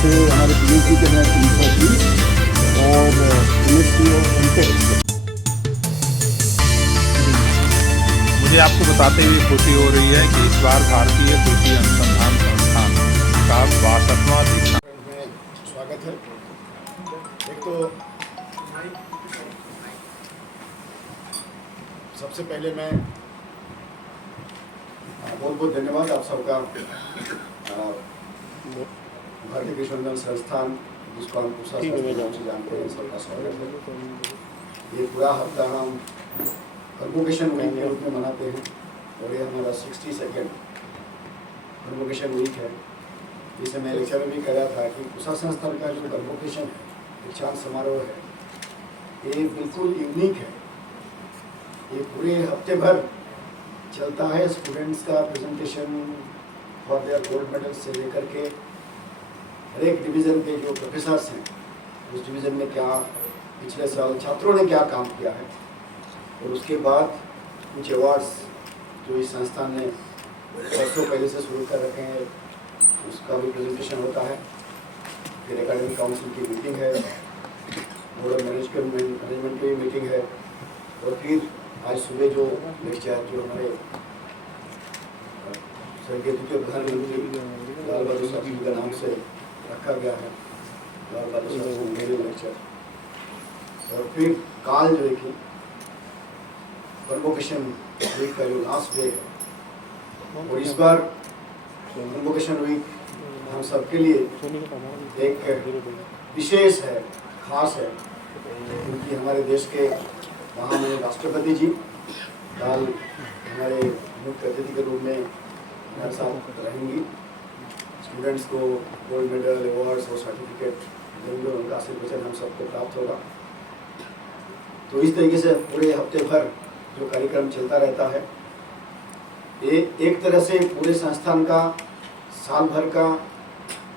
थे हमारे PhD के हैं 330 और MSc और MTech। मुझे आपको बताते हुए खुशी हो रही है कि इस बार भारतीय कृषि अनुसंधान संस्थान का 62वां दीक्षांत में स्वागत है। एक तो सबसे पहले मैं बहुत बहुत धन्यवाद आप सबका। भारतीय कृषि अनुसंधान संस्थान जिसको हम पूसा नाम से जानते हैं, सबका स्वागत है। ये पूरा हफ्ता हम कन्वोकेशन वीक के रूप में मनाते हैं और ये हमारा 62nd कन्वोकेशन वीक है। जिसे मैं लेक्चर में भी कह रहा था कि पूसा संस्थान का जो कन्वोकेशन है, दीक्षांत समारोह है, ये बिल्कुल यूनिक है। ये पूरे हफ्ते भर चलता है। स्टूडेंट्स का presentation for their gold medal से लेकर के हर एक डिवीज़न के जो प्रोफेसर्स हैं, उस डिवीज़न में क्या पिछले साल छात्रों ने क्या काम किया है, और उसके बाद कुछ अवार्ड्स जो इस संस्थान ने वर्षों पहले से शुरू कर रखे हैं, उसका भी प्रेजेंटेशन होता है। फिर एकेडमिक काउंसिल की मीटिंग है, बोर्ड ऑफ मैनेजमेंट की मीटिंग है, और फिर आज सुबह जो लेक्चर जो हमारे द्वितीय प्रधानमंत्री लाल बहादुर शास्त्री के नाम से रखा गया है, लाल बहादुर शास्त्री मेमोरियल लेक्चर, और फिर काल जो है कि कन्वोकेशन वीक का जो लास्ट डे है। और इस बार कन्वोकेशन वीक हम सबके लिए एक विशेष है, खास है, क्योंकि हमारे देश के महामहिम राष्ट्रपति जी कल हमारे मुख्य अतिथि के रूप में हमारे साथ रहेंगी। स्टूडेंट्स को गोल्ड मेडल, अवार्ड्स और सर्टिफिकेट देंगे, उनका आशीर्वचन हम सबको प्राप्त होगा। तो इस तरीके से पूरे हफ्ते भर जो कार्यक्रम चलता रहता है, ये एक तरह से पूरे संस्थान का साल भर का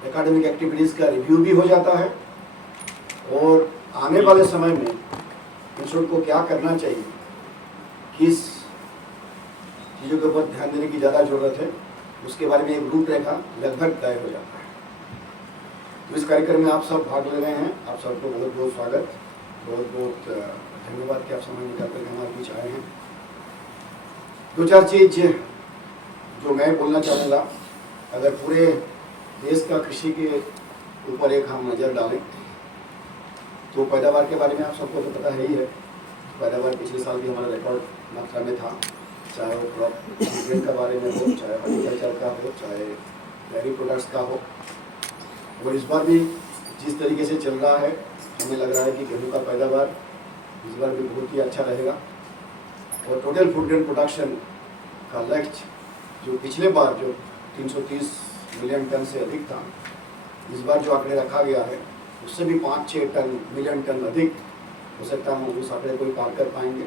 एकेडमिक एक्टिविटीज़ का रिव्यू भी हो जाता है, और आने वाले समय में इंस्टीट्यूट को क्या करना चाहिए, किस चीज़ों के ऊपर ध्यान देने की ज़्यादा ज़रूरत है, उसके बारे में एक रूपरेखा लगभग तय हो जाता है। तो इस कार्यक्रम में आप सब भाग ले रहे हैं, आप सबको बहुत बहुत स्वागत, बहुत बहुत धन्यवाद कि आप समय निकाल कर हमारे बीच आए हैं। दो चार चीज जो मैं बोलना चाहूँगा, अगर पूरे देश का कृषि के ऊपर एक हम नज़र डालें तो पैदावार के बारे में आप सबको तो पता है ही है। पैदावार पिछले साल भी हमारा रिकॉर्ड मात्रा में था, चाहे वो क्रॉप न्यूट्रिएंट के बारे में हो, चाहे हॉर्टिकल्चर का हो, चाहे डेयरी प्रोडक्ट्स का हो। और इस बार भी जिस तरीके से चल रहा है, हमें लग रहा है कि गेहूँ का पैदावार इस बार भी बहुत ही अच्छा रहेगा। और टोटल फूड ग्रेन प्रोडक्शन का लक्ष्य जो पिछले बार जो 330 मिलियन टन से अधिक था, इस बार जो आंकड़े रखा गया है उससे भी 5-6 मिलियन टन अधिक हो सकता है, हम उस आंकड़े को पार कर पाएंगे।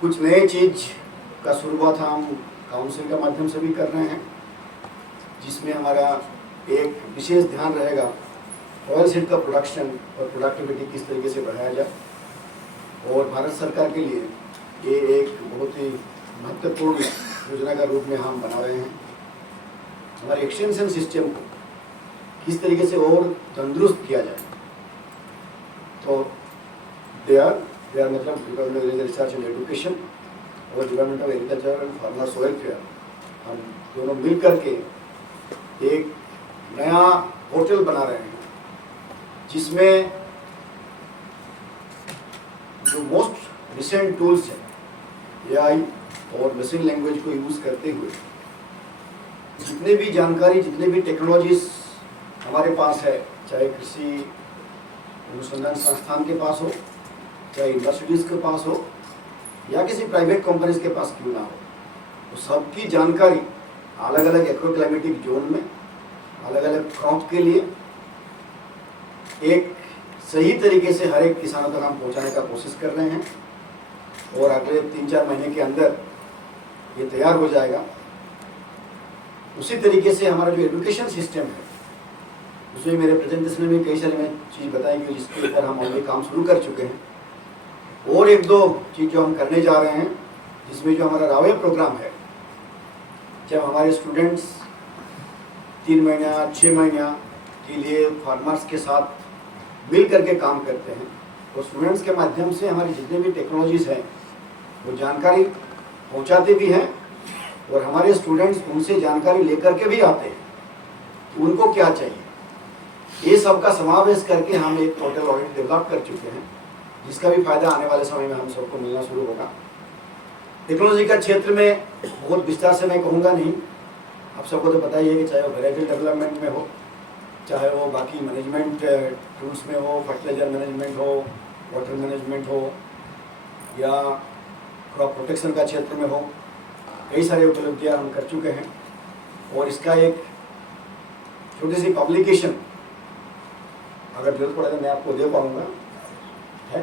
कुछ नए चीज़ का शुरुआत हम काउंसिल के माध्यम से भी कर रहे हैं, जिसमें हमारा एक विशेष ध्यान रहेगा ऑयल सीड का प्रोडक्शन और प्रोडक्टिविटी किस तरीके से बढ़ाया जाए। और भारत सरकार के लिए ये एक बहुत ही महत्वपूर्ण योजना का रूप में हम बना रहे हैं। हमारे एक्सटेंशन सिस्टम को किस तरीके से और तंदुरुस्त किया जाए। तो दे आर मतलब department of research and education और department of agriculture and farmers welfare, हम दोनों मिल करके एक नया पोर्टल बना रहे हैं, जिसमें जो मोस्ट रिसेंट टूल्स हैं, AI और मशीन लैंग्वेज को यूज़ करते हुए जितने भी जानकारी, जितने भी टेक्नोलॉजीज हमारे पास है, चाहे कृषि अनुसंधान संस्थान के पास हो, चाहे यूनिवर्सिटीज़ के पास हो, या किसी प्राइवेट कंपनीज के पास क्यों ना हो, तो सबकी जानकारी अलग अलग एक्रोक्लाइमेटिक जोन में अलग अलग क्रॉप के लिए एक सही तरीके से हर एक किसानों तक हम पहुंचाने का कोशिश कर रहे हैं। और अगले 3-4 महीने के अंदर ये तैयार हो जाएगा। उसी तरीके से हमारा जो एजुकेशन सिस्टम है, उसमें मेरे प्रेजेंटेशन में कई सारी मैं चीज़ बताई कि जिसके ऊपर हम ऑलरेडी काम शुरू कर चुके हैं। और एक दो चीज़ जो हम करने जा रहे हैं, जिसमें जो हमारा रावे प्रोग्राम है, जब हमारे स्टूडेंट्स 3 महीना 6 महीना के लिए फार्मर्स के साथ मिल करके काम करते हैं। तो स्टूडेंट्स के माध्यम से हमारी जितने भी टेक्नोलॉजीज़ हैं वो जानकारी पहुंचाते भी हैं और हमारे स्टूडेंट्स उनसे जानकारी लेकर के भी आते हैं कि उनको क्या चाहिए। ये सब का समावेश करके हम एक टोटल ऑडिट डेवलप कर चुके हैं, जिसका भी फायदा आने वाले समय में हम सबको मिलना शुरू होगा। टेक्नोलॉजी का क्षेत्र में बहुत विस्तार से मैं कहूँगा नहीं, आप सबको तो पता ही है कि चाहे वो वेराइटी डेवलपमेंट में हो, चाहे वो बाकी मैनेजमेंट टूल्स में हो, फर्टिलाइजर मैनेजमेंट हो, वाटर मैनेजमेंट हो, या क्रॉप प्रोटेक्शन का क्षेत्र में हो, कई सारे उपलब्धियाँ हम कर चुके हैं। और इसका एक छोटी सी पब्लिकेशन अगर जरूरत पड़े तो मैं आपको दे पाऊँगा, है।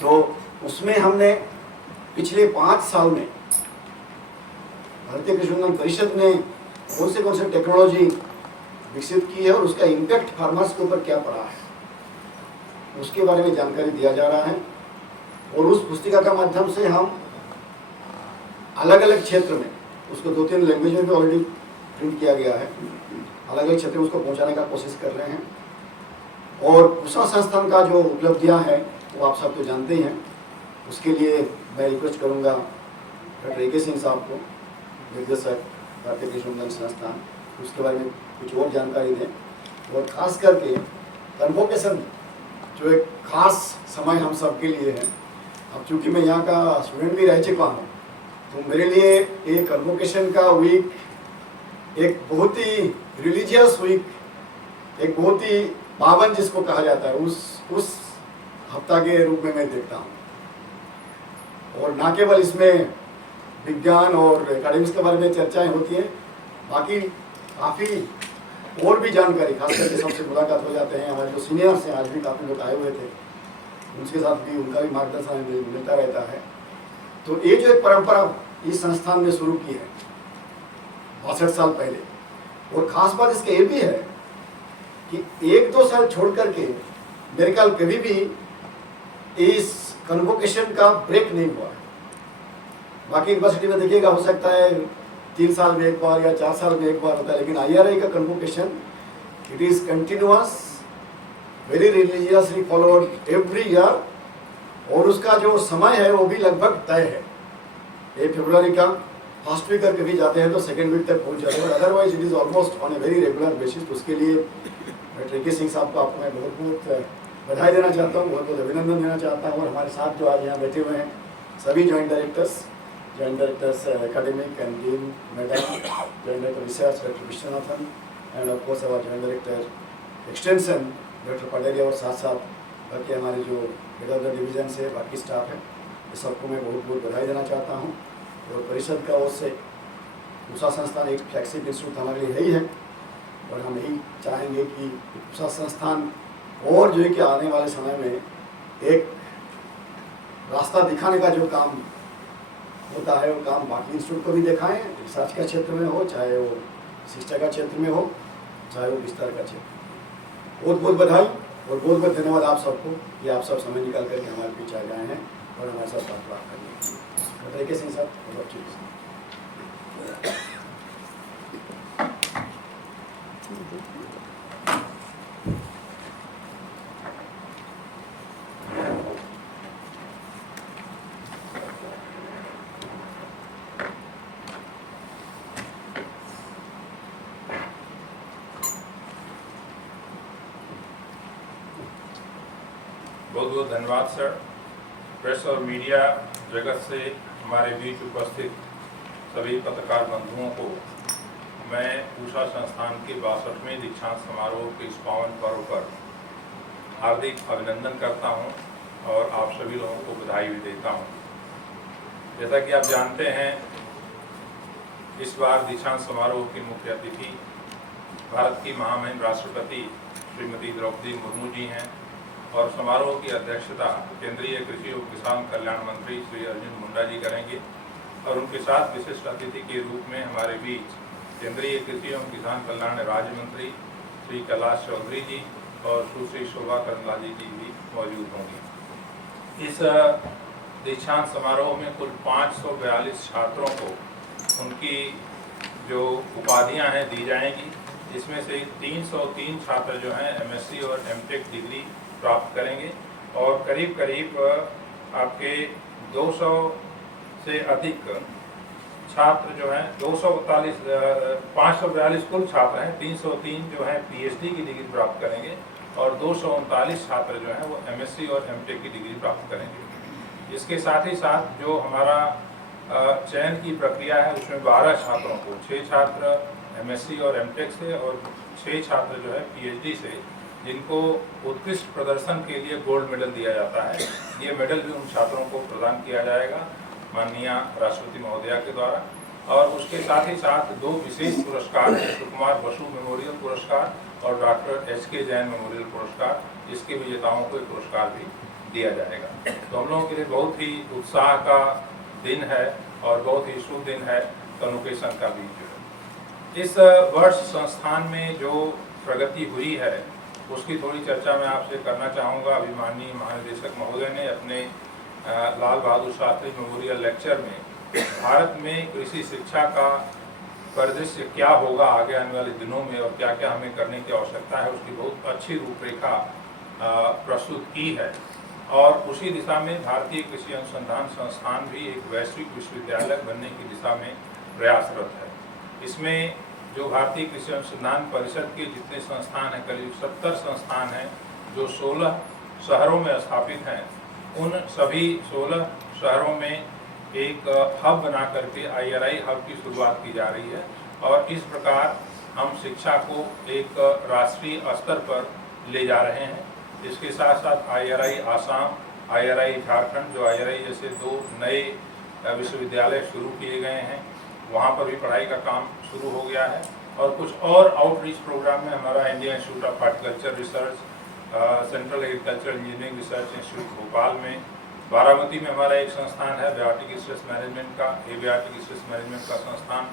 तो उसमें हमने पिछले 5 साल में भारतीय कृषि अनुसंधान परिषद ने कौन से टेक्नोलॉजी विकसित की है और उसका इम्पैक्ट फार्मर्स के ऊपर क्या पड़ा है, उसके बारे में जानकारी दिया जा रहा है। और उस पुस्तिका का माध्यम से हम अलग अलग क्षेत्र में, उसको 2-3 लैंग्वेज में भी ऑलरेडी प्रिंट किया गया है, अलग अलग क्षेत्र में उसको पहुंचाने का कोशिश कर रहे हैं। और पूषा संस्थान का जो उपलब्धियां हैं वो आप सब तो जानते ही हैं। उसके लिए मैं रिक्वेस्ट करूंगा डॉक्टर ए.के. सिंह साहब को, निर्देशक भारतीय कृषि अनुसंधान संस्थान, उसके बारे में कुछ और जानकारी दें। और ख़ास करके कन्वोकेशन जो एक ख़ास समय हम सब के लिए है। अब चूँकि मैं यहाँ का स्टूडेंट भी रह चुका हूँ, तो मेरे लिए ये कन्वोकेशन का वीक एक बहुत ही रिलीजियस वीक, एक बहुत ही पावन जिसको कहा जाता है, उस हफ्ता के रूप में मैं देखता हूँ। और ना केवल इसमें विज्ञान और एकेडमिक्स के बारे में चर्चाएं होती हैं, बाकी काफ़ी और भी जानकारी, खास करके सबसे मुलाकात हो जाते हैं। हमारे जो सीनियर्स हैं, आज भी काफ़ी लोग आए हुए थे, उनके साथ भी उनका भी मार्गदर्शन मिलता रहता है। तो ये जो एक परंपरा इस संस्थान ने शुरू की है 62 साल पहले, और ख़ास बात इसका ये भी है कि 1-2 साल छोड़ करके मेरे ख्याल कभी भी इस कन्वोकेशन का ब्रेक नहीं हुआ है। बाकी यूनिवर्सिटी में देखिएगा, हो सकता है 3 साल में एक बार या 4 साल में एक बार होता है, लेकिन IRI का convocation it is continuous, very religiously followed every year. और उसका जो समय है वो भी लगभग तय है। 1 फरवरी का फर्स्ट वीक करके भी जाते हैं तो सेकेंड वीक तक पहुंच जाते हैं, otherwise it is almost on a very regular basis. तो उसके लिए डॉक्टर ए.के. सिंह साहब को आपको मैं बहुत बहुत बधाई देना चाहता हूँ, बहुत बहुत अभिनंदन देना चाहता हूँ। और हमारे साथ जो आज यहाँ बैठे हुए हैं सभी joint directors academic and dean madam, joint director research doctor Viswanathan, and of course हमारे joint director extension doctor Pateria, और साथ साथ बाकी हमारे जो हेड ऑफ द डिवीजन से बाकी स्टाफ है, ये सबको मैं बहुत बहुत बधाई देना चाहता हूँ। और परिषद का ओर से पूषा संस्थान एक फ्लैगशिप इंस्टीट्यूट हमारे लिए यही है, और हम यही चाहेंगे कि पूषा संस्थान और जो है कि आने वाले समय में एक रास्ता दिखाने का जो काम होता है वो काम बाकी इंस्टीट्यूट को भी दिखाएं, रिसर्च का क्षेत्र में हो, चाहे वो शिक्षा का क्षेत्र में हो, चाहे वो विस्तार का क्षेत्र। बहुत बहुत बधाई और बहुत बहुत धन्यवाद आप सबको कि आप सब समय निकाल करके हमारे बीच आ गए हैं और हमारे साथ बात करने के लिए। Doctor A K. सिंह साहब, बहुत अच्छी बहुत बहुत धन्यवाद सर। प्रेस और मीडिया जगत से हमारे बीच उपस्थित सभी पत्रकार बंधुओं को मैं पूषा संस्थान के 62वें दीक्षांत समारोह के इस पावन पर्व पर हार्दिक अभिनंदन करता हूं और आप सभी लोगों को बधाई भी देता हूं। जैसा कि आप जानते हैं, इस बार दीक्षांत समारोह की मुख्य अतिथि भारत की महामहिम राष्ट्रपति श्रीमती द्रौपदी मुर्मू जी हैं, और समारोह की अध्यक्षता केंद्रीय कृषि और किसान कल्याण मंत्री श्री अर्जुन मुंडा जी करेंगे। और उनके साथ विशिष्ट अतिथि के रूप में हमारे बीच केंद्रीय कृषि एवं किसान कल्याण राज्य मंत्री श्री कैलाश चौधरी जी और सुश्री शोभा करंदलाजे जी भी मौजूद होंगे। इस दीक्षांत समारोह में कुल 542 छात्रों को उनकी जो उपाधियां हैं दी जाएंगी, इसमें से 303 छात्र जो हैं एमएससी और एमटेक डिग्री प्राप्त करेंगे और करीब करीब आपके 200 से अधिक छात्र जो हैं 542 कुल छात्र हैं, 303 जो हैं पीएचडी की डिग्री प्राप्त करेंगे और 239 छात्र जो हैं वो एमएससी और एमटेक की डिग्री प्राप्त करेंगे। इसके साथ ही साथ जो हमारा चयन की प्रक्रिया है उसमें 12 छात्रों को, 6 छात्र एमएससी और एमटेक से और 6 छात्र जो है पीएचडी से, जिनको उत्कृष्ट प्रदर्शन के लिए गोल्ड मेडल दिया जाता है। ये मेडल भी उन छात्रों को प्रदान किया जाएगा माननीय राष्ट्रपति महोदया के द्वारा। और उसके साथ ही साथ 2 विशेष पुरस्कार, सुकुमार बसु मेमोरियल पुरस्कार और डॉक्टर एच.के. जैन मेमोरियल पुरस्कार, इसके विजेताओं को एक पुरस्कार भी दिया जाएगा। तो हम लोगों के लिए बहुत ही उत्साह का दिन है और बहुत ही शुभ दिन है कन्वोकेशन का भी। इस वर्ष संस्थान में जो प्रगति हुई है उसकी थोड़ी चर्चा मैं आपसे करना चाहूँगा। अभी माननीय महानिदेशक महोदय ने अपने लाल बहादुर शास्त्री मेमोरियल लेक्चर में भारत में कृषि शिक्षा का परिदृश्य क्या होगा आगे आने वाले दिनों में और क्या क्या हमें करने की आवश्यकता है, उसकी बहुत अच्छी रूपरेखा प्रस्तुत की है। और उसी दिशा में भारतीय कृषि अनुसंधान संस्थान भी एक वैश्विक विश्वविद्यालय बनने की दिशा में प्रयासरत है। इसमें जो भारतीय कृषि अनुसंधान परिषद के जितने संस्थान हैं, करीब 70 संस्थान हैं जो 16 शहरों में स्थापित हैं। उन सभी 16 शहरों में एक हब बना करके IRI हब की शुरुआत की जा रही है और इस प्रकार हम शिक्षा को एक राष्ट्रीय स्तर पर ले जा रहे हैं। इसके साथ साथ IRI आसाम, IRI झारखंड, जो IRI जैसे 2 नए विश्वविद्यालय शुरू किए गए हैं, वहाँ पर भी पढ़ाई का काम शुरू हो गया है। और कुछ और आउटरीच प्रोग्राम में हमारा Indian institute of horticulture research, central agriculture engineering research institute Bhopal में, बारामती में हमारा एक संस्थान है बायोटिक स्ट्रेस मैनेजमेंट का, एबायोटिक स्ट्रेस मैनेजमेंट का संस्थान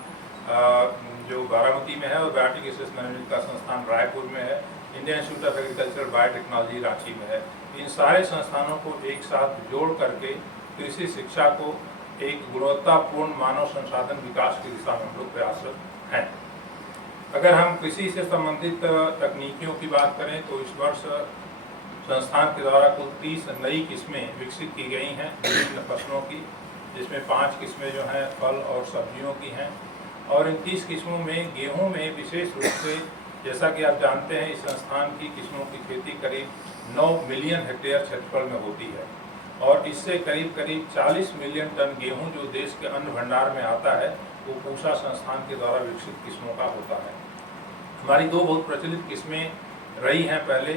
जो बारामती में है, और बायोटिक स्ट्रेस मैनेजमेंट का संस्थान रायपुर में है। Indian institute of agriculture biotechnology Ranchi में है। इन सारे संस्थानों को एक साथ जोड़ करके कृषि शिक्षा को एक गुणवत्तापूर्ण मानव संसाधन विकास की दिशा में हम लोग प्रयासरत हैं। अगर हम कृषि से संबंधित तकनीकियों की बात करें तो इस वर्ष संस्थान के द्वारा कुल 30 नई किस्में विकसित की गई हैं विभिन्न फसलों की, जिसमें 5 किस्में जो हैं फल और सब्जियों की हैं। और इन 30 किस्मों में गेहूं में विशेष रूप से, जैसा कि आप जानते हैं, इस संस्थान की किस्मों की खेती करीब 9 मिलियन हेक्टेयर क्षेत्रफल में होती है और इससे करीब 40 मिलियन टन गेहूं जो देश के अन्न भंडार में आता है वो पूसा संस्थान के द्वारा विकसित किस्मों का होता है। हमारी 2 बहुत प्रचलित किस्में रही हैं पहले,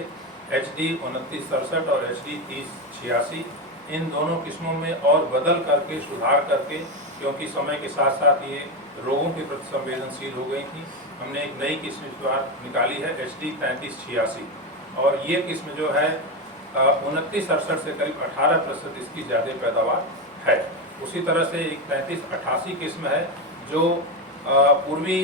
HD 2967 और HD 3086। इन दोनों किस्मों में और बदल करके, सुधार करके, क्योंकि समय के साथ साथ ये रोगों के प्रति संवेदनशील हो गई थी, हमने एक नई किस्म इस बार निकाली है HD 3586 और ये किस्म जो है 2968 से करीब 18% इसकी ज़्यादा पैदावार है। उसी तरह से एक 3588 किस्म है जो पूर्वी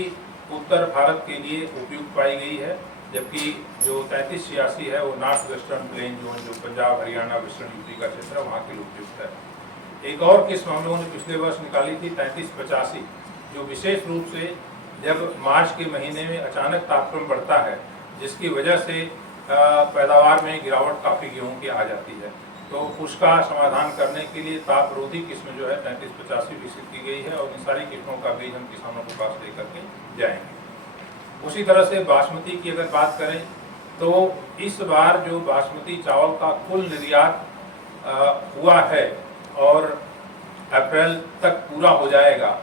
उत्तर भारत के लिए उपयुक्त पाई गई है, जबकि जो 3386 है वो नॉर्थ वेस्टर्न प्लेन जोन, जो पंजाब, हरियाणा, वेस्टर्न यूपी का क्षेत्र है, वहाँ के लिए उपयुक्त है। एक और किस्म हम लोगों ने पिछले वर्ष निकाली थी 3385, जो विशेष रूप से जब मार्च के महीने में अचानक तापक्रम बढ़ता है जिसकी वजह से पैदावार में गिरावट काफ़ी गेहूँ की आ जाती है, तो उसका समाधान करने के लिए तापरोधी किस्म जो है 3585 विकसित की गई है और इन सारी किस्मों का बीज हम किसानों के पास लेकर के जाएंगे। उसी तरह से बासमती की अगर बात करें तो इस बार जो बासमती चावल का कुल निर्यात हुआ है और अप्रैल तक पूरा हो जाएगा,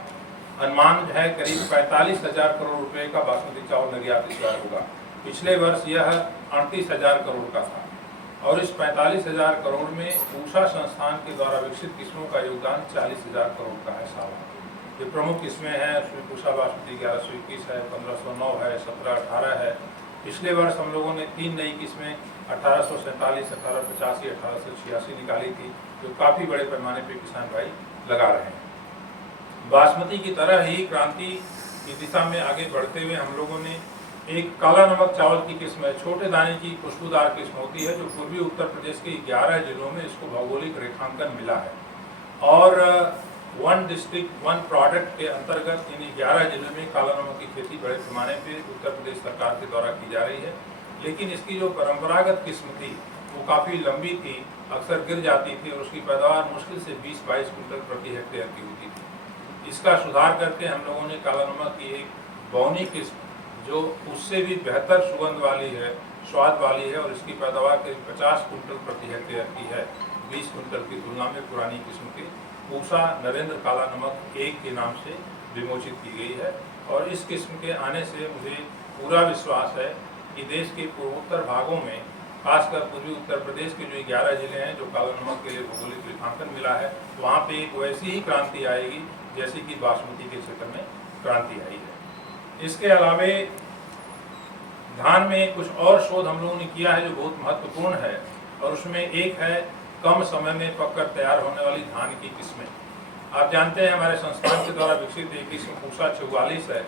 अनुमान है करीब 45,000 करोड़ रुपए का बासमती चावल निर्यात इस बार होगा। पिछले वर्ष यह 38,000 करोड़ का था और इस 45,000 करोड़ में पूसा संस्थान के द्वारा विकसित किस्मों का योगदान 40,000 करोड़ का है साल। ये प्रमुख किस्में हैं, उसमें पूसा बासमती 1121 है, 1509 है, 1718 है। पिछले वर्ष हम लोगों ने 3 नई किस्में 1847, 1885, 1886 निकाली थी, जो काफ़ी बड़े पैमाने पर किसान भाई लगा रहे हैं। बासमती की तरह ही क्रांति की दिशा में आगे बढ़ते हुए हम लोगों ने एक काला नमक चावल की किस्म है, छोटे दाने की खुशबूदार किस्म होती है, जो पूर्वी उत्तर प्रदेश के 11 जिलों में इसको भौगोलिक रेखांकन मिला है और वन डिस्ट्रिक्ट वन प्रोडक्ट के अंतर्गत इन 11 जिलों में काला नमक की खेती बड़े पैमाने पे उत्तर प्रदेश सरकार के द्वारा की जा रही है। लेकिन इसकी जो परंपरागत किस्म थी वो काफ़ी लंबी थी, अक्सर गिर जाती थी और उसकी पैदावार मुश्किल से 20-22 कुंटल प्रति हेक्टेयर की होती थी। इसका सुधार करके हम लोगों ने काला नमक की एक बौनी किस्म जो उससे भी बेहतर सुगंध वाली है, स्वाद वाली है और इसकी पैदावार करीब 50 कुंटल प्रति हेक्टेयर की है, 20 कुंटल की तुलना में पुरानी किस्म की पूसा नरेंद्र काला नमक 1 के नाम से विमोचित की गई है। और इस किस्म के आने से मुझे पूरा विश्वास है कि देश के पूर्वोत्तर भागों में, खासकर पूर्वी उत्तर प्रदेश के जो 11 जिले हैं जो काला नमक के लिए भौगोलिक रेखांकन मिला है, वहाँ पे एक वैसी ही क्रांति आएगी जैसी कि बासमती के क्षेत्र में क्रांति आई है। इसके अलावे धान में कुछ और शोध हम लोगों ने किया है जो बहुत महत्वपूर्ण है और उसमें एक है कम समय में पककर तैयार होने वाली धान की किस्में। आप जानते हैं हमारे संस्थान के द्वारा विकसित एक किस्म पूसा 44 है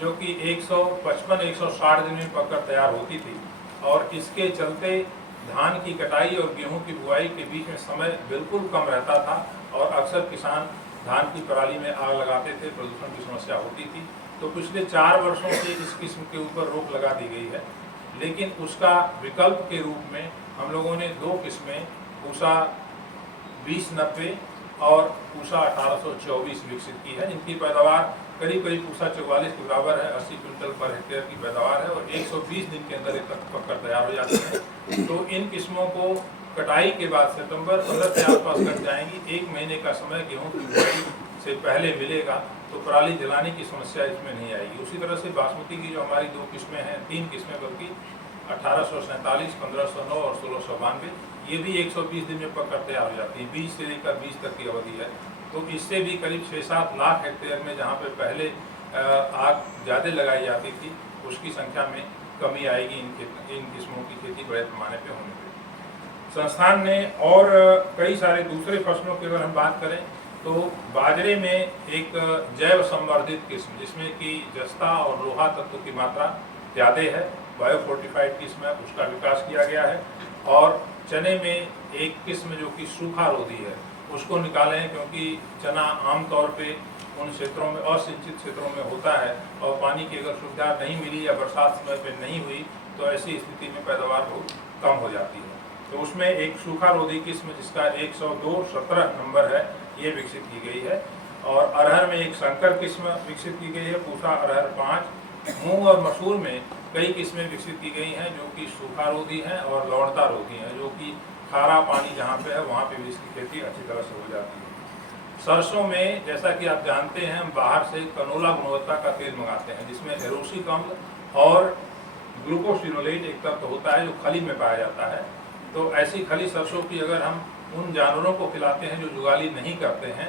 जो कि 155-160 दिन में पककर तैयार होती थी और इसके चलते धान की कटाई और गेहूं की बुआई के बीच में समय बिल्कुल कम रहता था और अक्सर किसान धान की पराली में आग लगाते थे, प्रदूषण की समस्या होती थी। तो पिछले 4 वर्षों से इस किस्म के ऊपर रोक लगा दी गई है, लेकिन उसका विकल्प के रूप में हम लोगों ने 2 किस्में पूसा 2090 और पूसा 1824 विकसित की है, जिनकी पैदावार करीब पूसा 44 के बराबर है, 80 क्विंटल पर हेक्टेयर की पैदावार है और 120 दिन के अंदर पककर तैयार हो जाती है। तो इन किस्मों को कटाई के बाद सितंबर 15 के आसपास कट जाएंगी। 1 महीने का समय गेहूं की बुआई से पहले मिलेगा तो पराली जलाने की समस्या इसमें नहीं आएगी। उसी तरह से बासमती की जो हमारी 2 किस्में हैं, 3 किस्में बल्कि 1847, 1509 और 1692, ये भी 120 दिन में पककर तैयार हो जाती है। 20 से लेकर 20 तक की अवधि है। तो इससे भी करीब 6-7 लाख हेक्टेयर में जहाँ पे पहले आग ज़्यादा लगाई जाती थी उसकी संख्या में कमी आएगी इन किस्मों की खेती बड़े पैमाने पे होने पे। संस्थान ने और कई सारे दूसरे फसलों की अगर हम बात करें तो बाजरे में एक जैव संवर्धित किस्म जिसमें कि जस्ता और लोहा तत्व की मात्रा ज़्यादा है, बायोफोर्टिफाइड किस्म है, उसका विकास किया गया है। और चने में एक किस्म जो कि सूखा रोधी है उसको निकाले हैं, क्योंकि चना आमतौर पे उन क्षेत्रों में, असिंचित क्षेत्रों में होता है और पानी की अगर सुविधा नहीं मिली या बरसात समय पे नहीं हुई तो ऐसी स्थिति में पैदावार बहुत कम हो जाती है। तो उसमें एक सूखा रोधी किस्म जिसका 102-17 नंबर है ये विकसित की गई है। और अरहर में एक संकर किस्म विकसित की गई है, पूसा अरहर 5। मूंग और मसूर में कई किस्में विकसित की गई हैं जो कि सूखा रोधी हैं और लवणता रोधी हैं, जो कि खारा पानी जहाँ पे है वहाँ पे भी इसकी खेती अच्छी तरह से हो जाती है। सरसों में जैसा कि आप जानते हैं हम बाहर से कनोला गुणवत्ता का तेल मंगाते हैं जिसमें एरोसिक अम्ल और ग्लूकोसिनोलेट एक तत्व होता है जो खली में पाया जाता है। तो ऐसी खली सरसों की अगर हम उन जानवरों को खिलाते हैं जो जुगाली नहीं करते हैं,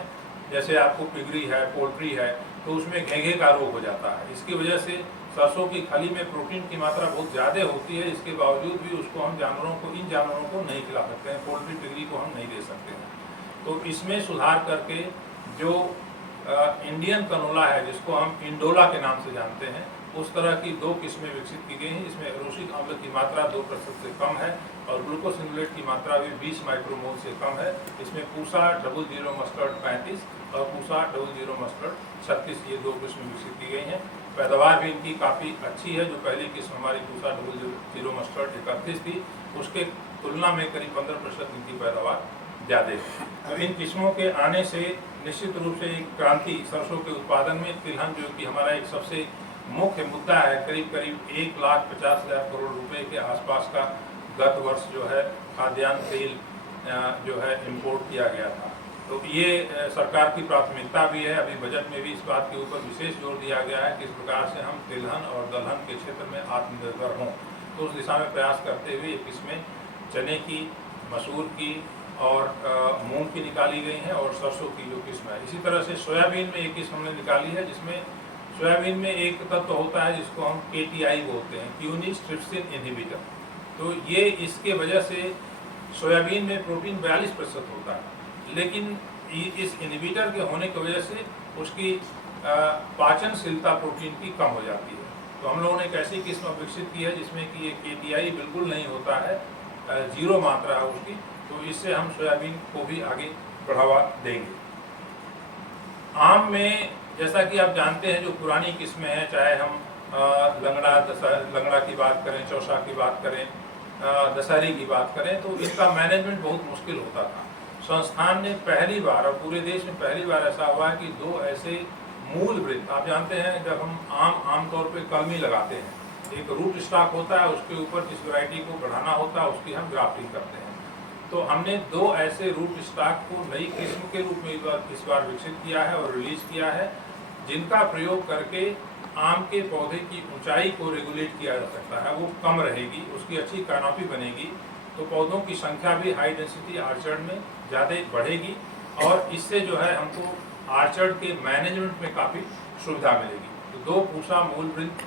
जैसे आपको पिगरी है, पोल्ट्री है, तो उसमें घेंघे का रोग हो जाता है। इसकी वजह से सरसों की खली में प्रोटीन की मात्रा बहुत ज़्यादा होती है, इसके बावजूद भी उसको हम इन जानवरों को नहीं खिला सकते हैं, पोल्ट्री पिगरी को हम नहीं दे सकते हैं। तो इसमें सुधार करके जो इंडियन कनोला है जिसको हम इंडोला के नाम से जानते हैं, उस तरह की 2 किस्में विकसित की गई हैं जिसमें एरोसिक अम्ल की मात्रा 2% से कम है और ग्लूकोसिनोलेट की मात्रा भी 20 माइक्रोमोल से कम है। इसमें पूसा 00 मस्टर्ड 35 और पूसा 00 मस्टर्ड 36 ये 2 किस्में विकसित की गई हैं। पैदावार भी इनकी काफ़ी अच्छी है। जो पहली किस्म हमारी पूसा 00 मस्टर्ड 31 थी उसके तुलना में करीब 15% इनकी पैदावार ज़्यादा है। तो इन किस्मों के आने से निश्चित रूप से एक क्रांति सरसों के उत्पादन में, तिलहन जो कि हमारा एक सबसे मुख्य मुद्दा है, करीब 1,50,000 करोड़ रुपए के आसपास का गत वर्ष जो है खाद्यान्न तेल जो है इंपोर्ट किया गया था। तो ये सरकार की प्राथमिकता भी है। अभी बजट में भी इस बात के ऊपर विशेष जोर दिया गया है कि इस प्रकार से हम तिलहन और दलहन के क्षेत्र में आत्मनिर्भर हों। तो उस दिशा में प्रयास करते हुए इसमें चने की, मसूर की और मूंग की निकाली गई हैं और सरसों की जो किस्म है। इसी तरह से सोयाबीन में एक किस्म हमने निकाली है जिसमें सोयाबीन में एक तत्व होता है जिसको हम KTI बोलते हैं, क्यूनिस ट्रिप्सिन इनहिबिटर। तो ये इसके वजह से सोयाबीन में प्रोटीन 42% होता है, लेकिन इस इनहिबिटर के होने की वजह से उसकी पाचनशीलता प्रोटीन की कम हो जाती है। तो हम लोगों ने एक ऐसी किस्म विकसित की है जिसमें कि ये KTI बिल्कुल नहीं होता है, 0 मात्रा है उसकी। तो इससे हम सोयाबीन को भी आगे बढ़ावा देंगे। आम में जैसा कि आप जानते हैं जो पुरानी किस्में हैं, चाहे हम लंगड़ा की बात करें, चौसा की बात करें, दशहरी की बात करें, तो इनका मैनेजमेंट बहुत मुश्किल होता था। संस्थान ने पहली बार, और पूरे देश में पहली बार ऐसा हुआ है कि 2 ऐसे मूल वृत्त, आप जानते हैं जब हम आमतौर पे कलमी लगाते हैं, एक रूट स्टॉक होता है, उसके ऊपर जिस वैरायटी को बढ़ाना होता है उसकी हम ग्राफ्टिंग करते हैं। तो हमने 2 ऐसे रूट स्टॉक को नई किस्म के रूप में इस बार विकसित किया है और रिलीज किया है, जिनका प्रयोग करके आम के पौधे की ऊंचाई को रेगुलेट किया जा सकता है। वो कम रहेगी, उसकी अच्छी कैनोपी बनेगी, तो पौधों की संख्या भी हाई डेंसिटी आर्चर्ड में ज़्यादा बढ़ेगी, और इससे जो है हमको आर्चर्ड के मैनेजमेंट में काफ़ी सुविधा मिलेगी। तो 2 पूसा मूल वृंत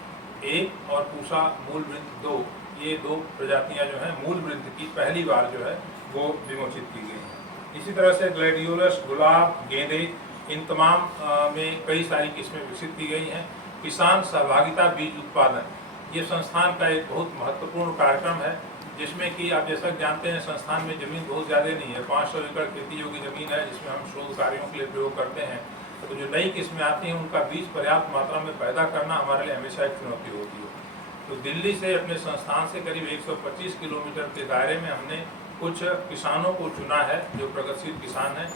1 और पूसा मूल वृंत 2, ये 2 प्रजातियां जो हैं मूल वृंत की पहली बार जो है वो विमोचित की गई हैं। इसी तरह से ग्लैडियोलस, गुलाब, गेंदे, इन तमाम में कई सारी किस्में विकसित की गई हैं। किसान सहभागिता बीज उत्पादन, ये संस्थान का एक बहुत महत्वपूर्ण कार्यक्रम है, जिसमें कि आप जैसा जानते हैं संस्थान में ज़मीन बहुत ज़्यादा नहीं है, 500 एकड़ खेती योग्य ज़मीन है, जिसमें हम शोध कार्यों के लिए प्रयोग करते हैं। तो जो नई किस्में आती हैं उनका बीज पर्याप्त मात्रा में पैदा करना हमारे लिए हमेशा एक चुनौती होती है। तो दिल्ली से अपने संस्थान से करीब 125 किलोमीटर के दायरे में हमने कुछ किसानों को चुना है जो प्रगतिशील किसान हैं।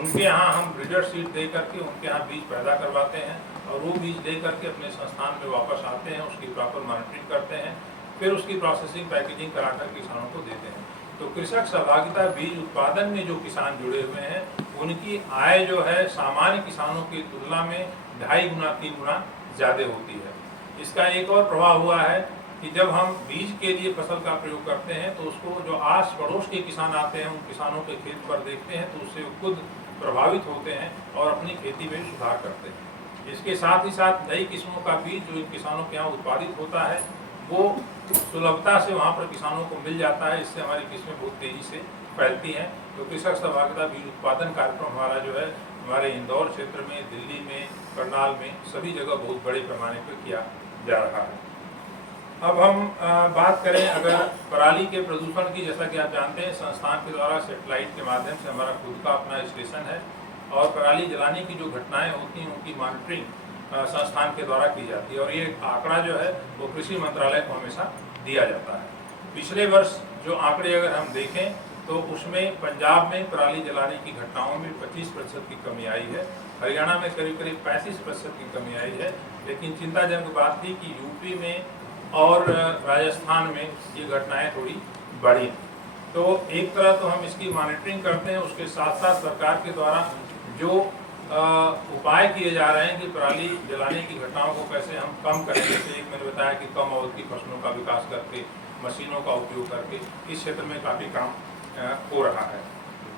उनके यहाँ हम ब्रीडर सीड दे करके उनके यहाँ बीज पैदा करवाते हैं, और वो बीज ले करके अपने संस्थान में वापस आते हैं, उसकी प्रॉपर मॉनिटरिंग करते हैं, फिर उसकी प्रोसेसिंग पैकेजिंग कराकर किसानों को देते हैं। तो कृषक सहभागिता बीज उत्पादन में जो किसान जुड़े हुए हैं उनकी आय जो है सामान्य किसानों की तुलना में 2.5 गुना 3 गुना ज़्यादा होती है। इसका एक और प्रभाव हुआ है कि जब हम बीज के लिए फसल का प्रयोग करते हैं तो उसको जो आस पड़ोस के किसान आते हैं उन किसानों के खेत पर देखते हैं तो उससे खुद प्रभावित होते हैं और अपनी खेती में सुधार करते हैं। इसके साथ ही साथ नई किस्मों का बीज जो इन किसानों के यहाँ उत्पादित होता है वो सुलभता से वहाँ पर किसानों को मिल जाता है, इससे हमारी किस्में बहुत तेज़ी से फैलती हैं। तो कृषक सहभागिता बीज उत्पादन कार्यक्रम हमारा जो है हमारे इंदौर क्षेत्र में, दिल्ली में, करनाल में, सभी जगह बहुत बड़े पैमाने पर किया जा रहा है। अब हम बात करें अगर पराली के प्रदूषण की, जैसा कि आप जानते हैं संस्थान के द्वारा सैटेलाइट के माध्यम से हमारा खुद का अपना स्टेशन है, और पराली जलाने की जो घटनाएं होती हैं उनकी मॉनिटरिंग संस्थान के द्वारा की जाती है, और ये आंकड़ा जो है वो कृषि मंत्रालय को हमेशा दिया जाता है। पिछले वर्ष जो आंकड़े अगर हम देखें तो उसमें पंजाब में पराली जलाने की घटनाओं में 25% की कमी आई है, हरियाणा में करीब करीब 35% की कमी आई है। लेकिन चिंताजनक बात थी कि यूपी में और राजस्थान में ये घटनाएं थोड़ी बढ़ी। तो एक तरह तो हम इसकी मॉनिटरिंग करते हैं, उसके साथ साथ सरकार के द्वारा जो उपाय किए जा रहे हैं कि पराली जलाने की घटनाओं को कैसे हम कम करें। जैसे एक मैंने बताया कि कम अवधि की फसलों का विकास करके, मशीनों का उपयोग करके इस क्षेत्र में काफ़ी काम हो रहा है।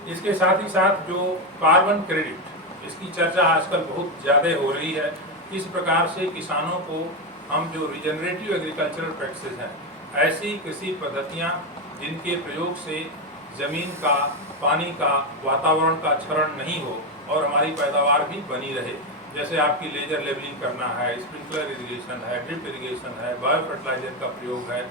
इसके साथ ही साथ जो कार्बन क्रेडिट, इसकी चर्चा आजकल बहुत ज़्यादा हो रही है। किस प्रकार से किसानों को हम जो रिजनरेटिव एग्रीकल्चरल प्रैक्टिसेस हैं, ऐसी कृषि पद्धतियाँ जिनके प्रयोग से ज़मीन का, पानी का, वातावरण का क्षरण नहीं हो और हमारी पैदावार भी बनी रहे, जैसे आपकी लेजर लेवलिंग करना है, स्प्रिंकलर इरिगेशन है, ड्रिप इरिगेशन है, बायो फर्टिलाइजर का प्रयोग है,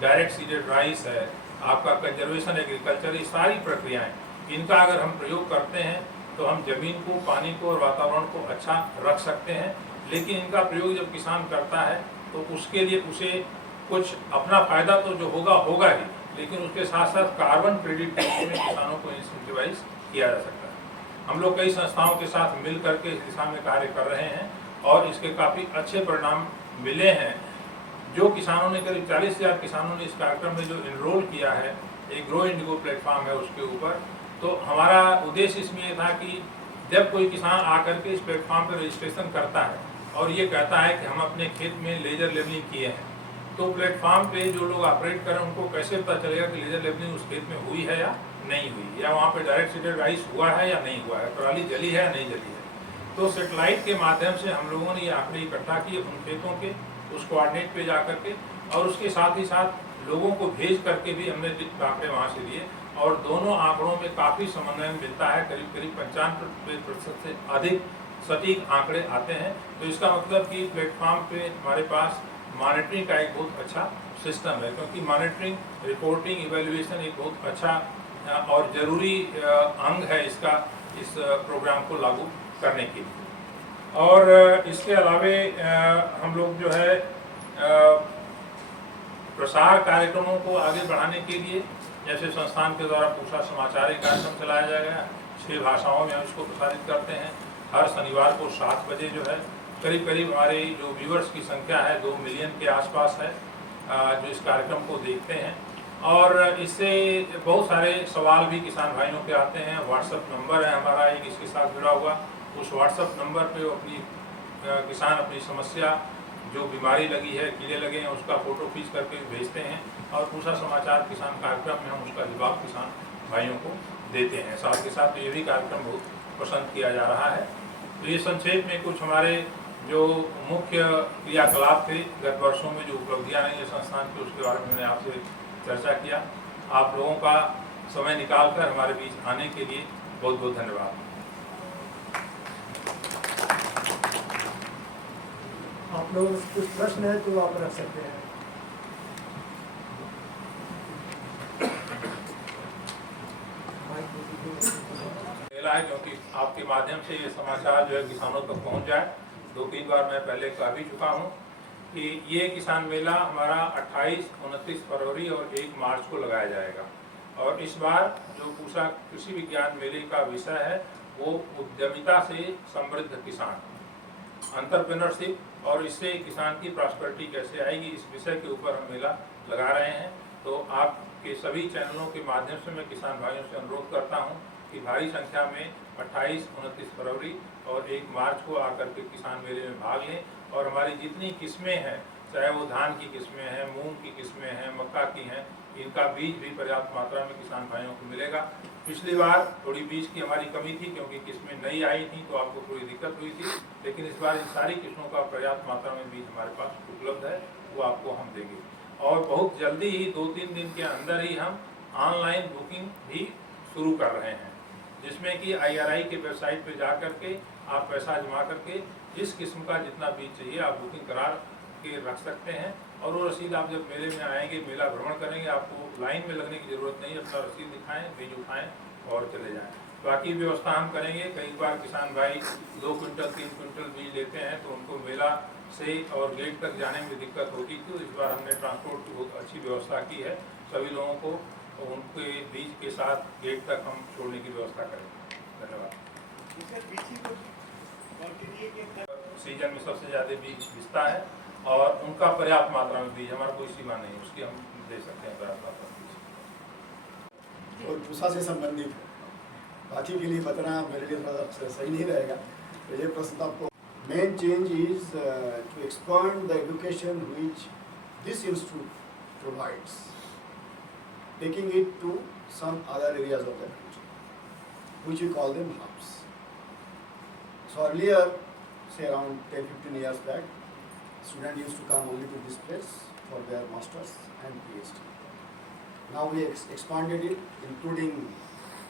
डायरेक्ट सीडेड राइस है, आपका कंजर्वेशन एग्रीकल्चर, ये सारी प्रक्रियाएं, इनका अगर हम प्रयोग करते हैं तो हम जमीन को, पानी को और वातावरण को अच्छा रख सकते हैं। लेकिन इनका प्रयोग जब किसान करता है तो उसके लिए उसे कुछ अपना फायदा तो जो होगा ही, लेकिन उसके साथ साथ कार्बन क्रेडिट के रूप में किसानों को इंसेंटिवाइज किया जा सकता है। हम लोग कई संस्थाओं के साथ मिल करके इस दिशा में कार्य कर रहे हैं और इसके काफ़ी अच्छे परिणाम मिले हैं। जो किसानों ने, करीब 40,000 किसानों ने इस कार्यक्रम में जो इनरोल किया है, एक ग्रो इंडिगो प्लेटफॉर्म है उसके ऊपर, तो हमारा उद्देश्य इसमें ये था कि जब कोई किसान आकर के इस प्लेटफॉर्म पर रजिस्ट्रेशन करता है और ये कहता है कि हम अपने खेत में लेजर लेवलिंग किए हैं, तो प्लेटफॉर्म पे जो लोग ऑपरेट करें उनको कैसे पता चलेगा कि लेजर लेवलिंग उस खेत में हुई है या नहीं हुई, या वहाँ पे डायरेक्ट सीडेड राइस हुआ है या नहीं हुआ है, पराली जली है या नहीं जली है। तो सेटेलाइट के माध्यम से हम लोगों ने ये आंकड़े इकट्ठा किए उन खेतों के, उस कोऑर्डिनेट पे जा करके, और उसके साथ ही साथ लोगों को भेज करके भी हमने आंकड़े वहाँ से लिए, और दोनों आंकड़ों में काफ़ी समन्वय मिलता है। करीब करीब 95% से अधिक सटीक आंकड़े आते हैं। तो इसका मतलब कि प्लेटफॉर्म पे हमारे पास मॉनिटरिंग का एक बहुत अच्छा सिस्टम है, क्योंकि मॉनिटरिंग, रिपोर्टिंग, इवैल्यूएशन एक बहुत अच्छा और ज़रूरी अंग है इसका, इस प्रोग्राम को लागू करने के लिए। और इसके अलावे हम लोग जो है प्रसार कार्यक्रमों को आगे बढ़ाने के लिए जैसे संस्थान के द्वारा पूषा समाचार एक कार्यक्रम चलाया जाएगा, 6 भाषाओं में हम इसको प्रसारित करते हैं। हर शनिवार को 7 बजे जो है करीब करीब हमारे जो व्यूअर्स की संख्या है 2 मिलियन के आसपास है जो इस कार्यक्रम को देखते हैं। और इससे बहुत सारे सवाल भी किसान भाइयों के आते हैं। व्हाट्सएप नंबर है हमारा एक इसके साथ जुड़ा हुआ, उस व्हाट्सएप नंबर पे वो अपनी किसान अपनी समस्या जो बीमारी लगी है, कीड़े लगे हैं, उसका फ़ोटो खींच करके भेजते हैं और पूषा समाचार किसान कार्यक्रम में हम उसका जवाब किसान भाइयों को देते हैं। साथ के साथ ये भी कार्यक्रम बहुत पसंद किया जा रहा है। तो ये संक्षेप में कुछ हमारे जो मुख्य क्रियाकलाप थे गत वर्षों में, जो उपलब्धियाँ रही है संस्थान की, उसके बारे में मैंने आपसे चर्चा किया। आप लोगों का समय निकालकर हमारे बीच आने के लिए बहुत बहुत धन्यवाद। आप लोगों को कुछ प्रश्न है तो आप रख सकते हैं। मेला है क्योंकि आपके माध्यम से ये समाचार जो है किसानों तक पहुंच जाए। 2-3 बार मैं पहले कह भी चुका हूं कि ये किसान मेला हमारा 28, 29 फरवरी और 1 मार्च को लगाया जाएगा। और इस बार जो पूषा कृषि विज्ञान मेले का विषय है वो उद्यमिता से समृद्ध किसान, एंटरप्रेन्योरशिप, और इससे किसान की प्रॉस्पेरिटी कैसे आएगी, इस विषय के ऊपर हम मेला लगा रहे हैं। तो आपके सभी चैनलों के माध्यम से मैं किसान भाइयों से अनुरोध करता हूं कि भारी संख्या में 28, 29 फरवरी और 1 मार्च को आकर के किसान मेले में भाग लें। और हमारी जितनी किस्में हैं, चाहे वो धान की किस्में हैं, मूंग की किस्में हैं, मक्का की हैं, इनका बीज भी पर्याप्त मात्रा में किसान भाइयों को मिलेगा। पिछली बार थोड़ी बीज की हमारी कमी थी क्योंकि किस्में नई आई थी तो आपको थोड़ी दिक्कत हुई थी, लेकिन इस बार इन सारी किस्मों का पर्याप्त मात्रा में बीज हमारे पास उपलब्ध है, वो आपको हम देंगे। और बहुत जल्दी ही 2-3 दिन के अंदर ही हम ऑनलाइन बुकिंग भी शुरू कर रहे हैं, जिसमें कि IRI के वेबसाइट पर जा करके आप पैसा जमा करके जिस किस्म का जितना बीज चाहिए आप बुकिंग करा के रख सकते हैं। और वो रसीद आप जब मेले में आएंगे, मेला भ्रमण करेंगे, आपको लाइन में लगने की ज़रूरत नहीं है, अपना रसीद दिखाएं, बीज उठाएं और चले जाएं। बाकी व्यवस्था हम करेंगे। कई बार किसान भाई 2 क्विंटल 3 क्विंटल बीज लेते हैं तो उनको मेला से और गेट तक जाने में दिक्कत होती थी, तो इस बार हमने ट्रांसपोर्ट की बहुत अच्छी व्यवस्था की है। सभी लोगों को उनके बीज के साथ गेट तक हम छोड़ने की व्यवस्था करेंगे। धन्यवाद। सीजन में सबसे ज़्यादा बीज बिकता है और उनका पर्याप्त मात्रा में बीज, हमारा कोई सीमा नहीं, उसकी हम दे सकते हैं पर्याप्त मात्रा में बीज। और पूषा से संबंधित बाकी के लिए बताना मेरे लिए थोड़ा सही नहीं रहेगा, तो ये प्रश्न आपको। Main change is to expand the education which this institute provides, taking it to some other areas of the country, which we call them hubs. So earlier, say around 10-15 years back, students used to come only to this place for their masters and PhD. Now we expanded it, including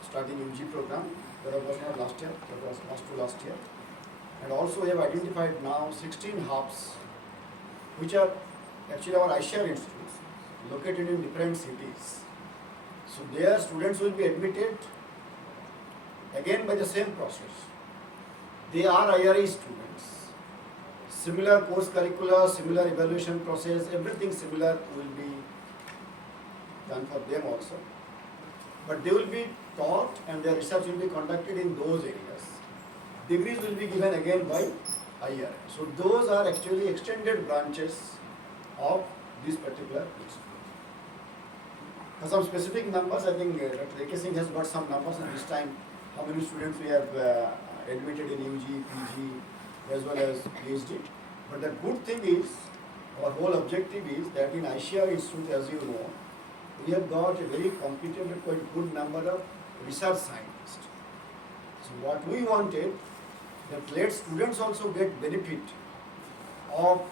starting UG program. That was not last year, that was last year. And also we have identified now 16 hubs, which are actually our ICAR institutes, located in different cities. So there students will be admitted again by the same process. They are IRE students. Similar course curricula, similar evaluation process, everything similar will be done for them also. But they will be taught and their research will be conducted in those areas. Degrees will be given again by IRE. So those are actually extended branches of this particular institute. For some specific numbers, I think Dr. A.K. Singh has got some numbers at this time, how many students we have admitted in UG, PG, as well as PhD. But the good thing is, our whole objective is that in ICAR Institute, as you know, we have got a very competent and quite good number of research scientists. So what we wanted, that let students also get benefit of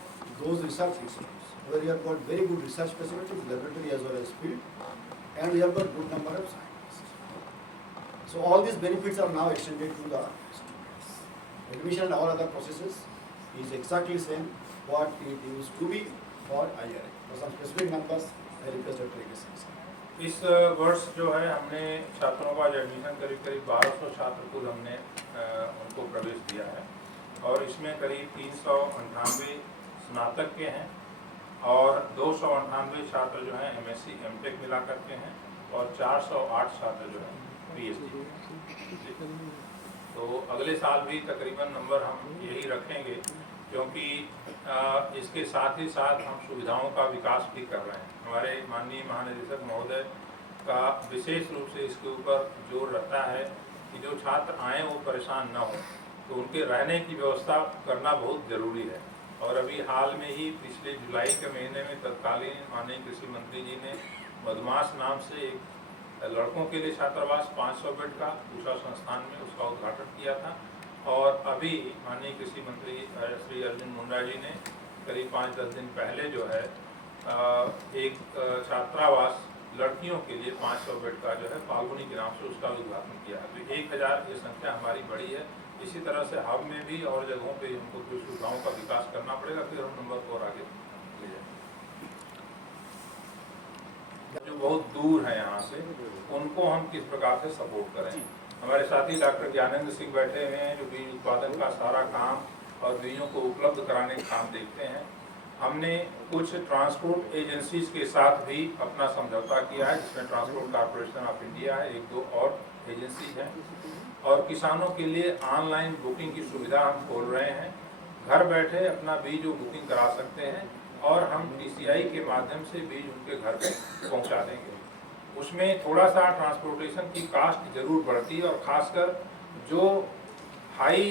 those research institutes, where we have got very good research facilities, laboratory as well as field, and we have got good number of scientists. So all these benefits are now extended to the students. Admission and all other processes is exactly same what it used to be for IRA. For some specific numbers, I request Dr. A.K. Singh. इस वर्ष जो है हमने छात्रों का admission करीब 1200 छात्र को हमने उनको प्रवेश दिया है। और इसमें करीब 398 स्नातक के हैं और 298 छात्र जो हैं MSc MTech मिला करके हैं और 408 छात्र जो हैं PhD। तो अगले साल भी तकरीबन नंबर हम यही रखेंगे, क्योंकि इसके साथ ही साथ हम सुविधाओं का विकास भी कर रहे हैं। हमारे माननीय महानिदेशक महोदय का विशेष रूप से इसके ऊपर जोर रहता है कि जो छात्र आएँ वो परेशान ना हो, तो उनके रहने की व्यवस्था करना बहुत ज़रूरी है। और अभी हाल में ही पिछले जुलाई के महीने में तत्कालीन माननीय कृषि मंत्री जी ने मधुमास नाम से एक लड़कों के लिए छात्रावास 500 बेड का पूषा संस्थान में उसका उद्घाटन किया था। और अभी माननीय कृषि मंत्री श्री अर्जुन मुंडा जी ने करीब 5-10 दिन पहले जो है एक छात्रावास लड़कियों के लिए 500 बेड का जो है फाल्गुनी के नाम से उसका उद्घाटन किया है। तो 1000 ये संख्या हमारी बढ़ी है। इसी तरह से हब में भी और जगहों पे हमको कुछ सुविधाओं का विकास करना पड़ेगा, फिर हम नंबर को और आगे ले जाएंगे। जो बहुत दूर है यहाँ से, उनको हम किस प्रकार से सपोर्ट करें। हमारे साथी डॉक्टर ज्ञानेंद्र सिंह बैठे हुए हैं जो बीज उत्पादन का सारा काम और बीजों को उपलब्ध कराने का काम देखते हैं। हमने कुछ ट्रांसपोर्ट एजेंसीज के साथ भी अपना समझौता किया है, जिसमें ट्रांसपोर्ट कॉर्पोरेशन ऑफ इंडिया है, 1-2 और एजेंसी हैं। और किसानों के लिए ऑनलाइन बुकिंग की सुविधा हम खोल रहे हैं। घर बैठे अपना बीज बुकिंग करा सकते हैं और हम TCI के माध्यम से बीज उनके घर पे पहुंचा देंगे। उसमें थोड़ा सा ट्रांसपोर्टेशन की कास्ट जरूर बढ़ती है, और खासकर जो high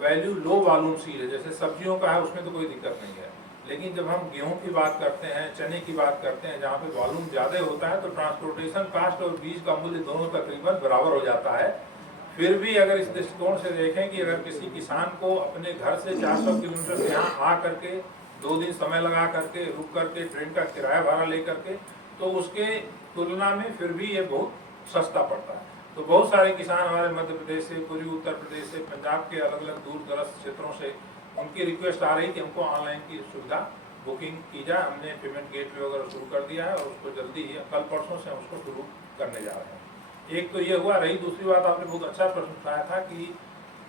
value low volume seed है, जैसे सब्जियों का है, उसमें तो कोई दिक्कत नहीं है। लेकिन जब हम गेहूं की बात करते हैं, चने की बात करते हैं, जहाँ पे वॉल्यूम ज़्यादा होता है, तो ट्रांसपोर्टेशन कास्ट और बीज का मूल्य दोनों तकरीबन बराबर हो जाता है। फिर भी अगर इस दृष्टिकोण से देखें कि अगर किसी किसान को अपने घर से 400 किलोमीटर से यहाँ आ करके 2 दिन समय लगा करके रुक करके ट्रेन का किराया भाड़ा ले करके, तो उसके तुलना में फिर भी ये बहुत सस्ता पड़ता है। तो बहुत सारे किसान हमारे मध्य प्रदेश से, पूर्वी उत्तर प्रदेश से, पंजाब के अलग अलग दूर दराज क्षेत्रों से उनकी रिक्वेस्ट आ रही कि हमको ऑनलाइन की सुविधा बुकिंग की जाए। हमने पेमेंट गेटवे वगैरह शुरू कर दिया है और उसको जल्दी ही कल परसों से हम उसको शुरू करने जा रहे हैं। एक तो ये हुआ। रही दूसरी बात, आपने बहुत अच्छा प्रश्न उठाया था कि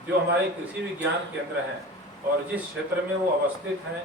जो हमारे कृषि विज्ञान केंद्र हैं और जिस क्षेत्र में वो अवस्थित हैं,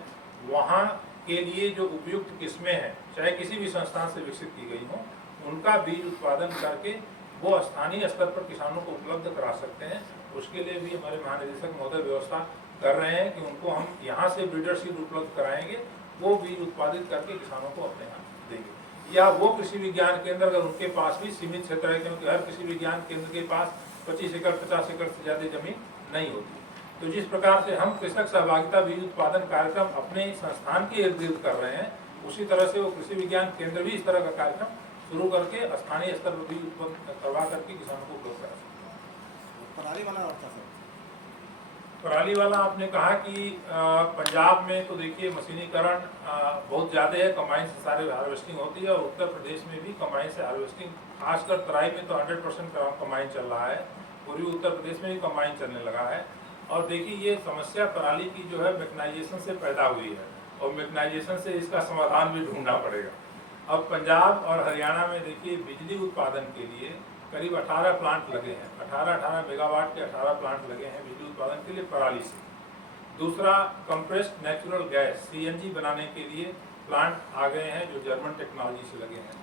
वहाँ के लिए जो उपयुक्त किस्में हैं, चाहे किसी भी संस्थान से विकसित की गई हों, उनका बीज उत्पादन करके वो स्थानीय स्तर पर किसानों को उपलब्ध करा सकते हैं। उसके लिए भी हमारे महानिदेशक महोदय व्यवस्था कर रहे हैं कि उनको हम यहाँ से ब्रीडर सीड उपलब्ध कराएंगे, वो बीज उत्पादित करके किसानों को अपने यहाँ देंगे। या वो कृषि विज्ञान केंद्र अगर उनके पास भी सीमित क्षेत्र है, क्योंकि हर कृषि विज्ञान केंद्र के पास 25 एकड़ 50 एकड़ से ज़्यादा जमीन नहीं होती, तो जिस प्रकार से हम कृषक सहभागिता बीज उत्पादन कार्यक्रम अपने संस्थान के इर्द गिर्द कर रहे हैं, उसी तरह से वो कृषि विज्ञान केंद्र भी इस तरह का कार्यक्रम शुरू करके स्थानीय स्तर पर बीज उत्पन्न करवा करके किसानों को उपलब्ध करा सकते हैं। पराली वाला आपने कहा कि पंजाब में तो देखिए मशीनीकरण बहुत ज़्यादा है, कंबाइन से सारे हार्वेस्टिंग होती है, और उत्तर प्रदेश में भी कंबाइन से हार्वेस्टिंग, खासकर तराई में तो 100% कंबाइन चल रहा है। पूर्वी उत्तर प्रदेश में भी कंबाइन चलने लगा है। और देखिए ये समस्या पराली की जो है मैकेनाइजेशन से पैदा हुई है, और मैकेनाइजेशन से इसका समाधान भी ढूंढना पड़ेगा। अब पंजाब और हरियाणा में देखिए बिजली उत्पादन के लिए करीब 18 प्लांट लगे हैं, 18 मेगावाट के 18 प्लांट लगे हैं बिजली उत्पादन के लिए पराली से। दूसरा, कंप्रेस्ड नेचुरल गैस CNG बनाने के लिए प्लांट आ गए हैं जो जर्मन टेक्नोलॉजी से लगे हैं।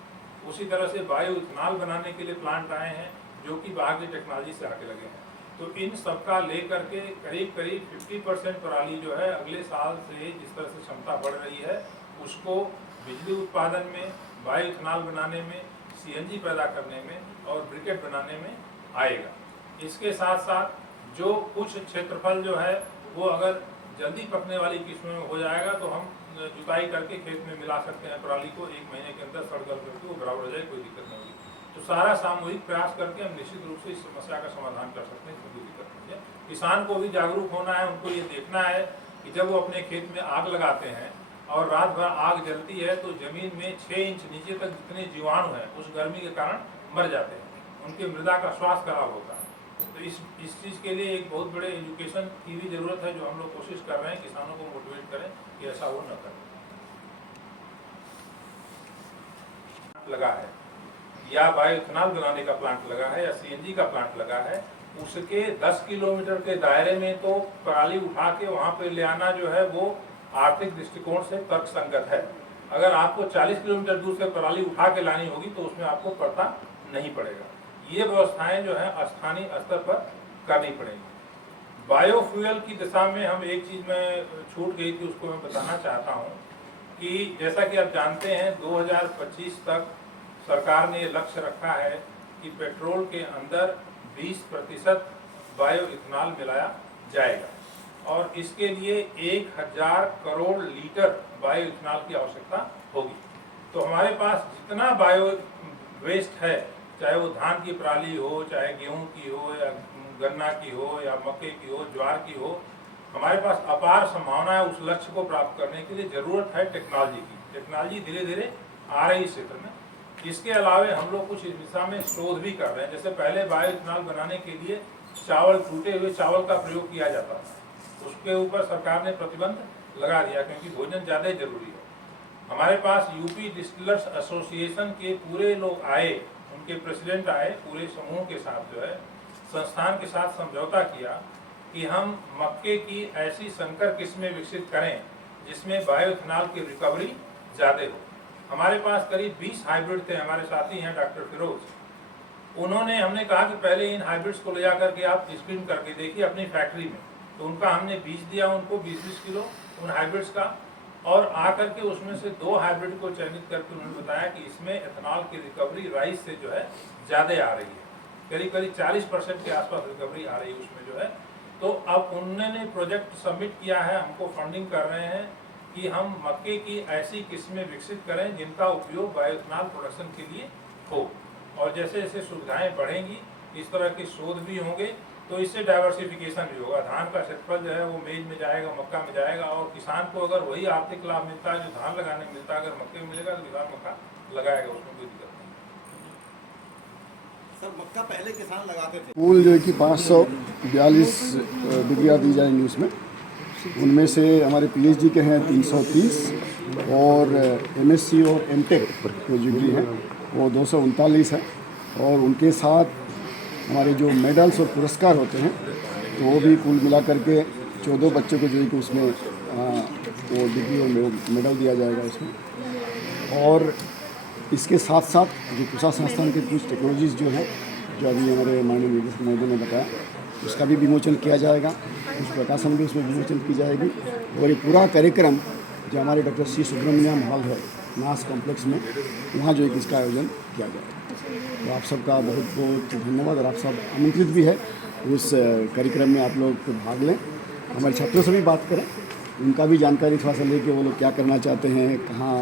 उसी तरह से बायो इथेनॉल बनाने के लिए प्लांट आए हैं जो कि बाहर की टेक्नोलॉजी से आके लगे हैं। तो इन सबका लेकर के करीब 50% पराली जो है अगले साल से जिस तरह से क्षमता बढ़ रही है, उसको बिजली उत्पादन में, बायो इथेनॉल बनाने में, CNG पैदा करने में और ब्रिकेट बनाने में आएगा। इसके साथ साथ जो कुछ क्षेत्रफल जो है वो अगर जल्दी पकने वाली किस्मों में हो जाएगा, तो हम जुताई करके खेत में मिला सकते हैं पराली को, 1 महीने के अंदर सड़ गल करके वो बराबर हो जाए, कोई दिक्कत नहीं होगी। तो सारा सामूहिक प्रयास करके हम निश्चित रूप से इस समस्या का समाधान कर सकते हैं, इसमें कोई दिक्कत नहीं है। किसान को भी जागरूक होना है, उनको ये देखना है कि जब वो अपने खेत में आग लगाते हैं और रात भर आग जलती है, तो जमीन में 6 इंच नीचे तक जितने जीवाणु हैं उस गर्मी के कारण मर जाते हैं, उनकी मृदा का स्वास्थ्य खराब होता है। तो इस चीज़ के लिए एक बहुत बड़े एजुकेशन की भी ज़रूरत है, जो हम लोग कोशिश कर रहे हैं किसानों को मोटिवेट करें कि ऐसा वो न करें। लगा है या बायो इथेनॉल बनाने का प्लांट लगा है या CNG का प्लांट लगा है, उसके 10 किलोमीटर के दायरे में तो पराली उठा के वहाँ पे ले आना जो है वो आर्थिक दृष्टिकोण से तर्कसंगत है। अगर आपको 40 किलोमीटर दूर से पराली उठा के लानी होगी तो उसमें आपको पड़ता नहीं पड़ेगा। ये व्यवस्थाएं जो है स्थानीय स्तर पर करनी पड़ेगी। बायोफ्यूल की दिशा में हम एक चीज़ में छूट गई थी, उसको मैं बताना चाहता हूँ कि जैसा कि आप जानते हैं 2025 तक सरकार ने लक्ष्य रखा है कि पेट्रोल के अंदर 20% बायो इथेनॉल मिलाया जाएगा और इसके लिए 1000 करोड़ लीटर बायो इथेनॉल की आवश्यकता होगी। तो हमारे पास जितना बायो वेस्ट है, चाहे वो धान की पराली हो, चाहे गेहूं की हो या गन्ना की हो या मक्के की हो, ज्वार की हो, हमारे पास अपार संभावना है उस लक्ष्य को प्राप्त करने के लिए। ज़रूरत है टेक्नोलॉजी की। टेक्नोलॉजी धीरे धीरे आ रही इस क्षेत्र में। इसके अलावे हम लोग कुछ इस दिशा में शोध भी कर रहे हैं। जैसे पहले बायो इथेनॉल बनाने के लिए चावल, टूटे हुए चावल का प्रयोग किया जाता था, उसके ऊपर सरकार ने प्रतिबंध लगा दिया क्योंकि भोजन ज़्यादा ही जरूरी है। हमारे पास यूपी डिस्टिलर्स एसोसिएशन के पूरे लोग आए, उनके प्रेसिडेंट आए, पूरे समूह के साथ जो है संस्थान के साथ समझौता किया कि हम मक्के की ऐसी संकर किस्में विकसित करें जिसमें बायो इथेनॉल की रिकवरी ज़्यादा हो। हमारे पास करीब 20 हाइब्रिड थे। हमारे साथी हैं डॉक्टर फिरोज, उन्होंने, हमने कहा कि पहले इन हाइब्रिड्स को ले जाकर के आप स्क्रीन करके देखिए अपनी फैक्ट्री में। तो उनका हमने बीज दिया उनको 20-20 किलो उन हाइब्रिड्स का, और आकर के उसमें से 2 हाइब्रिड को चयनित करके उन्होंने बताया कि इसमें एथेनॉल की रिकवरी राइस से जो है ज़्यादा आ रही है, करीब 40% के आसपास रिकवरी आ रही है उसमें जो है। तो अब उन्होंने प्रोजेक्ट सबमिट किया है, हमको फंडिंग कर रहे हैं कि हम मक्के की ऐसी किस्में विकसित करें जिनका उपयोग बायोइथेनॉल प्रोडक्शन के लिए हो। और जैसे जैसे सुविधाएं बढ़ेंगी इस तरह के शोध भी होंगे तो इससे डाइवर्सिफिकेशन भी होगा। धान का क्षेत्रफल जो है वो मेज में जाएगा, मक्का में जाएगा, और किसान को अगर वही आर्थिक लाभ मिलता है जो धान लगाने में मिलता है, अगर मक्के में मिलेगा तो किसान मक्का लगाएगा, उसमें कोई दिक्कत नहीं। सर, मक्का पहले किसान लगाते थे। कुल जो है कि 542 डिग्रियाँ दी जाएंगी उसमें, उनमें से हमारे पीएचडी के हैं 330 और एमएससी और एमटेक जो डिग्री हैं वो 239 है। और उनके साथ हमारे जो मेडल्स और पुरस्कार होते हैं तो वो भी कुल मिला करके 14 बच्चों को जो है कि उसमें वो डिग्री और मेडल दिया जाएगा उसमें। और इसके साथ साथ जो पूसा संस्थान के कुछ टेक्नोलॉजीज़ जो हैं, जो अभी हमारे माननीय निदेशक महोदय ने बताया, उसका भी विमोचन किया जाएगा, कुछ प्रकाशन भी उसमें विमोचन की जाएगी। और ये पूरा कार्यक्रम जो हमारे डॉक्टर सी सुब्रमण्यम हॉल है नास कॉम्प्लेक्स में, वहाँ जो है कि इसका आयोजन किया जाएगा। तो आप सबका बहुत बहुत धन्यवाद, और आप सब आमंत्रित भी है उस कार्यक्रम में आप लोग भाग लें। हमारे छात्रों से भी बात करें, उनका भी जानकारी थोड़ा सा लेके वो लोग क्या करना चाहते हैं, कहाँ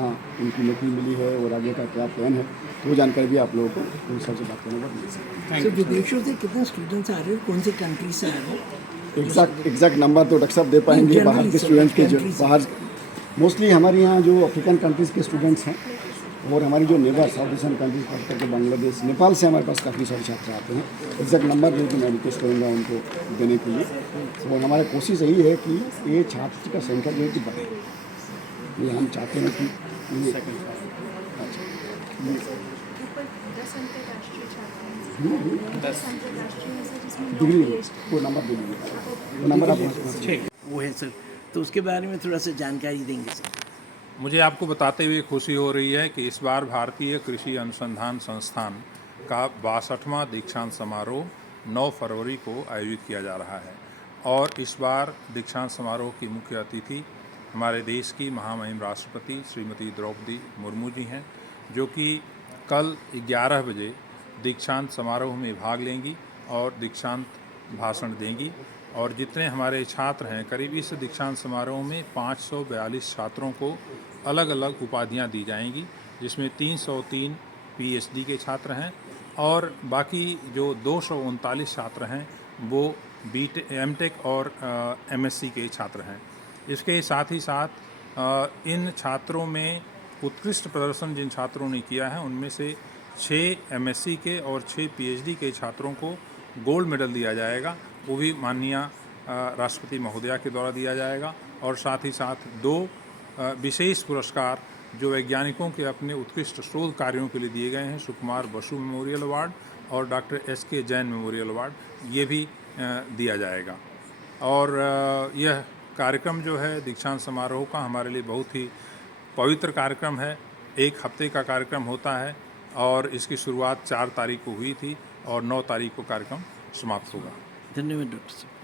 उनकी नौकरी मिली है और आगे का क्या प्लान है, तो वो जानकारी भी आप लोगों को उन सबसे बात करने पर मिल सकती है। सर, विदेशों से कितने स्टूडेंट्स आ रहे हैं, कौन सी कंट्री से आ रहे हैं? एग्जैक्ट नंबर तो डॉक्टर साहब दे पाएंगे। बाहर के स्टूडेंट्स के जो बाहर मोस्टली हमारे यहाँ जो अफ्रीकन कंट्रीज़ के स्टूडेंट्स हैं, और हमारी जो नेबर साउथ ईस्टर्न कंट्रीज खास करके बांग्लादेश, नेपाल से हमारे पास काफ़ी सारे छात्र आते हैं। एग्जैक्ट नंबर जो कि मैं रिक्वेस्ट करूँगा उनको देने के लिए। और हमारी कोशिश यही है कि ये छात्र का संख्या जो है कि बढ़े। ये हम चाहते हैं कि ये डिग्री वो नंबर दे दीजिए, वो नंबर आप वो है सर, तो उसके बारे में थोड़ा सा जानकारी देंगे सर। मुझे आपको बताते हुए खुशी हो रही है कि इस बार भारतीय कृषि अनुसंधान संस्थान का 62वां दीक्षांत समारोह 9 फरवरी को आयोजित किया जा रहा है। और इस बार दीक्षांत समारोह की मुख्य अतिथि हमारे देश की महामहिम राष्ट्रपति श्रीमती द्रौपदी मुर्मू जी हैं, जो कि कल 11 बजे दीक्षांत समारोह में भाग लेंगी और दीक्षांत भाषण देंगी। और जितने हमारे छात्र हैं, करीब इस दीक्षांत समारोह में 542 छात्रों को अलग अलग उपाधियां दी जाएंगी, जिसमें 303 पीएचडी के छात्र हैं और बाकी जो 239 छात्र हैं वो एमटेक और एमएससी के छात्र हैं। इसके साथ ही साथ इन छात्रों में उत्कृष्ट प्रदर्शन जिन छात्रों ने किया है उनमें से 6 एमएससी के और 6 पीएचडी के छात्रों को गोल्ड मेडल दिया जाएगा, वो भी माननीय राष्ट्रपति महोदया के द्वारा दिया जाएगा। और साथ ही साथ 2 विशेष पुरस्कार जो वैज्ञानिकों के अपने उत्कृष्ट शोध कार्यों के लिए दिए गए हैं, सुकुमार बसु मेमोरियल अवार्ड और doctor SK Jain memorial award ये भी दिया जाएगा। और यह कार्यक्रम जो है दीक्षांत समारोह का हमारे लिए बहुत ही पवित्र कार्यक्रम है। 1 हफ्ते का कार्यक्रम होता है और इसकी शुरुआत 4 तारीख को हुई थी और 9 तारीख को कार्यक्रम समाप्त होगा। धन्यवाद डॉक्टर साहब।